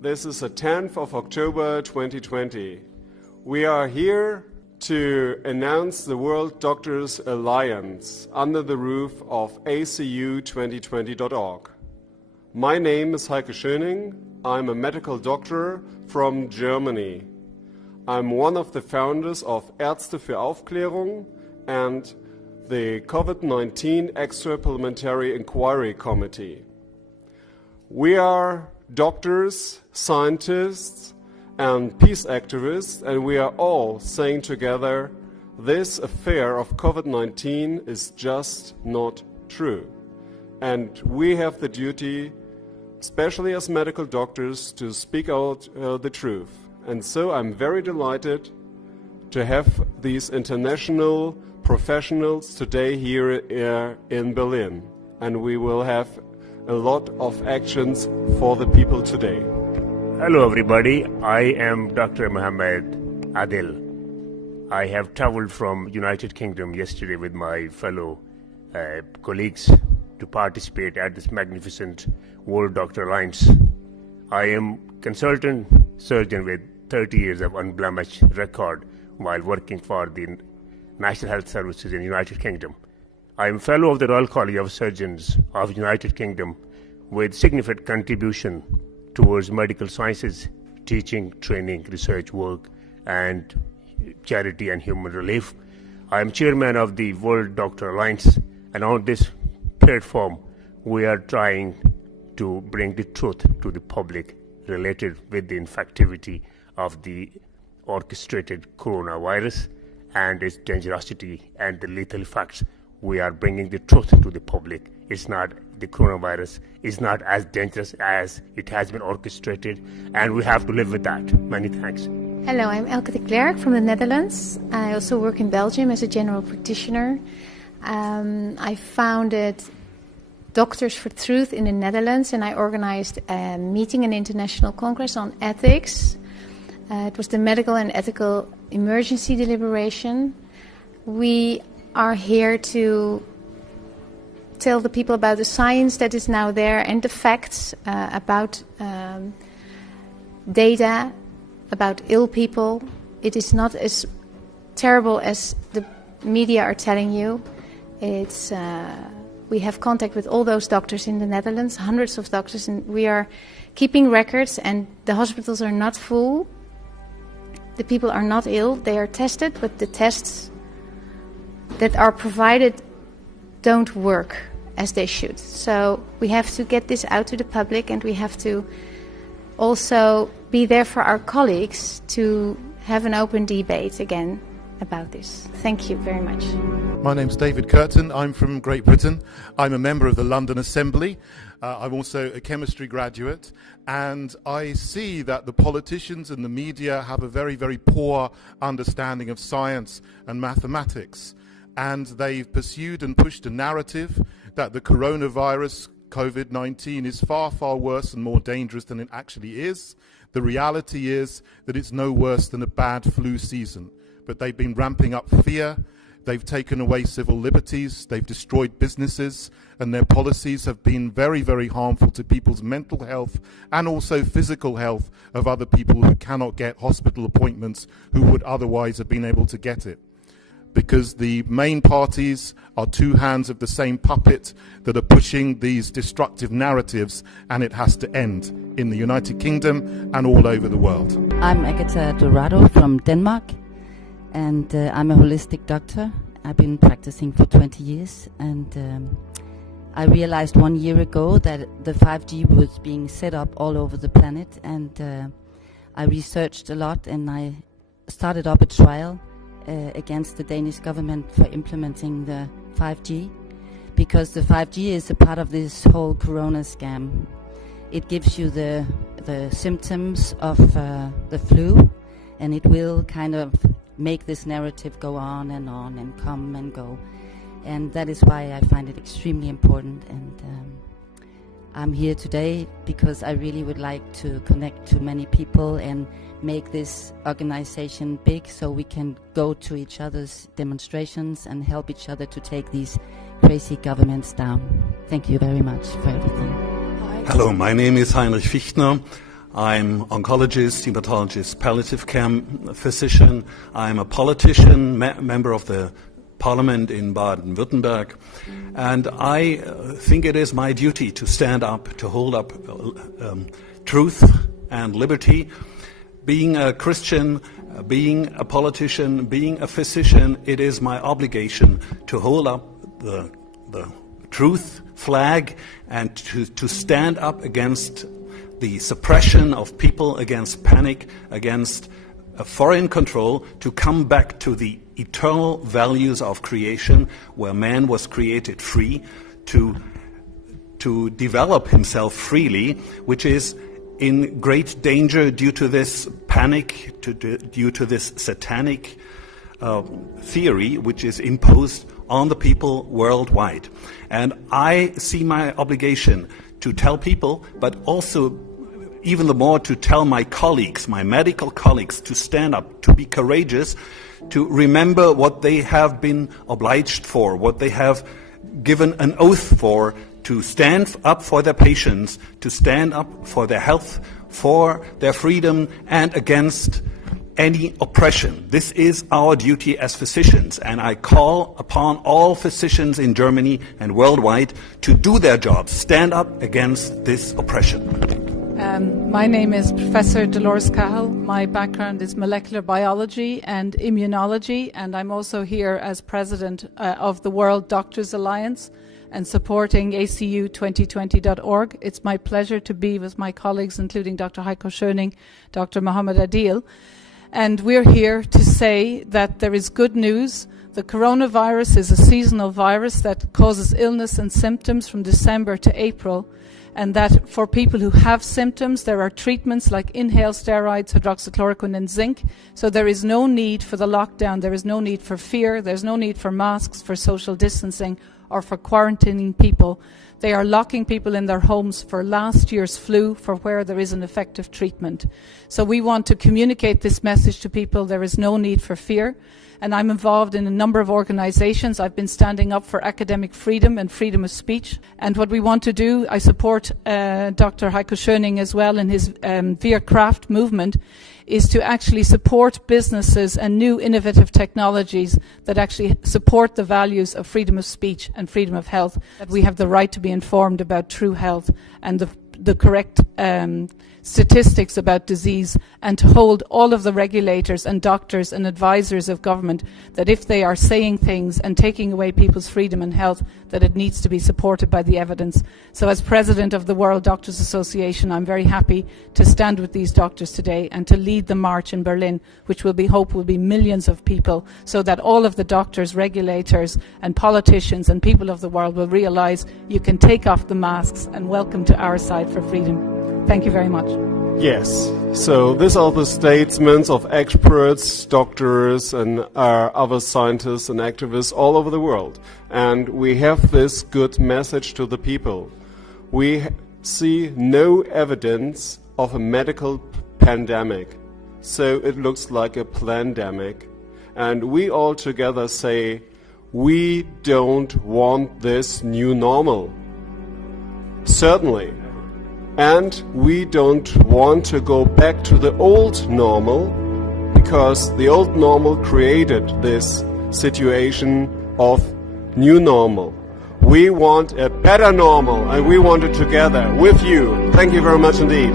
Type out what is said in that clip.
This is the 10th of October 2020. We are here to announce the World Doctors Alliance under the roof of ACU2020.org. My name is Heike Schöning. I'm a medical doctor from Germany. I'm one of the founders of Ärzte für Aufklärung and the COVID-19 Extra-Parliamentary Inquiry Committee. We are doctors, scientists, and peace activists, and we are all saying together, this affair of COVID-19 is just not true. And we have the duty, especially as medical doctors, to speak out the truth. And so I'm very delighted to have these international professionals today here in Berlin. And we will have a lot of actions for the people today. Hello everybody, I am Dr. Mohammed Adil. I have traveled from United Kingdom yesterday with my fellow colleagues to participate at this magnificent World Doctor Alliance. I am consultant surgeon with 30 years of unblemished record while working for the National Health Services in United Kingdom. I am fellow of the Royal College of Surgeons of United Kingdom with significant contribution towards medical sciences, teaching, training, research work, and charity and human relief. I am chairman of the World Doctor Alliance, and on this platform, we are trying to bring the truth to the public related with the infectivity of the orchestrated coronavirus and its dangerosity and the lethal effects. We are bringing the truth to the public. It's not, the coronavirus is not as dangerous as it has been orchestrated, and we have to live with that. Many thanks. Hello, I'm Elke de Klerk from the Netherlands. I also work in Belgium as a general practitioner. I founded Doctors for Truth in the Netherlands, and I organized a meeting, an international congress on ethics. It was the Medical and Ethical Emergency Deliberation. We are here to tell the people about the science that is now there and the facts about data, about ill people. It is not as terrible as the media are telling you. It's we have contact with all those doctors in the Netherlands, hundreds of doctors, and we are keeping records, and the hospitals are not full. The people are not ill, they are tested, but the tests that are provided don't work as they should. So we have to get this out to the public, and we have to also be there for our colleagues to have an open debate again about this. Thank you very much. My name's David Curtin. I'm from Great Britain. I'm a member of the London Assembly. I'm also a chemistry graduate, and I see that the politicians and the media have a very, very poor understanding of science and mathematics. And they've pursued and pushed a narrative that the coronavirus, COVID-19, is far, far worse and more dangerous than it actually is. The reality is that it's no worse than a bad flu season. But they've been ramping up fear. They've taken away civil liberties. They've destroyed businesses. And their policies have been very, very harmful to people's mental health and also physical health of other people who cannot get hospital appointments who would otherwise have been able to get it. Because the main parties are two hands of the same puppet that are pushing these destructive narratives, and it has to end in the United Kingdom and all over the world. I'm Agatha Dorado from Denmark, and I'm a holistic doctor. I've been practicing for 20 years, and I realized 1 year ago that the 5G was being set up all over the planet, and I researched a lot, and I started up a trial against the Danish government for implementing the 5G, because the 5G is a part of this whole corona scam. It gives you the symptoms of the flu, and it will kind of make this narrative go on and come and go. And that is why I find it extremely important, and I'm here today because I really would like to connect to many people and make this organization big so we can go to each other's demonstrations and help each other to take these crazy governments down. Thank you very much for everything. Hello, my name is Heinrich Fichtner. I'm oncologist, hematologist, palliative care physician. I'm a politician, member of the parliament in Baden-Württemberg. And I think it is my duty to stand up, to hold up truth and liberty. Being a Christian, being a politician, being a physician, it is my obligation to hold up the truth flag and to stand up against the suppression of people, against panic, against foreign control, to come back to the eternal values of creation, where man was created free, to develop himself freely, which is in great danger due to this panic, due to this satanic theory which is imposed on the people worldwide. And I see my obligation to tell people, but also even the more to tell my colleagues, my medical colleagues, to stand up, to be courageous, to remember what they have been obliged for, what they have given an oath for, to stand up for their patients, to stand up for their health, for their freedom, and against any oppression. This is our duty as physicians, and I call upon all physicians in Germany and worldwide to do their jobs, stand up against this oppression. My name is Professor Dolores Cahill. My background is molecular biology and immunology, and I'm also here as president of the World Doctors Alliance and supporting ACU2020.org. It's my pleasure to be with my colleagues, including Dr. Heiko Schöning, Dr. Mohammed Adil. And we're here to say that there is good news. The coronavirus is a seasonal virus that causes illness and symptoms from December to April, and that for people who have symptoms, there are treatments like inhaled steroids, hydroxychloroquine and zinc. So there is no need for the lockdown, there is no need for fear, there's no need for masks, for social distancing, or for quarantining people. They are locking people in their homes for last year's flu, for where there is an effective treatment. So we want to communicate this message to people. There is no need for fear. And I'm involved in a number of organizations. I've been standing up for academic freedom and freedom of speech. And what we want to do, I support Dr. Heiko Schöning as well in his Wir Kraft movement, is to actually support businesses and new innovative technologies that actually support the values of freedom of speech and freedom of health, that we have the right to be informed about true health and the correct statistics about disease, and to hold all of the regulators and doctors and advisors of government that if they are saying things and taking away people's freedom and health, that it needs to be supported by the evidence. So as president of the World Doctors Association, I'm very happy to stand with these doctors today and to lead the march in Berlin, which will be millions of people, so that all of the doctors, regulators and politicians and people of the world will realize you can take off the masks and welcome to our side for freedom. Thank you very much. Yes, so these are the statements of experts, doctors, and other scientists and activists all over the world. And we have this good message to the people. We see no evidence of a medical pandemic, so it looks like a plandemic. And we all together say, we don't want this new normal. Certainly. And we don't want to go back to the old normal, because the old normal created this situation of new normal. We want a better normal, and we want it together with you. Thank you very much indeed.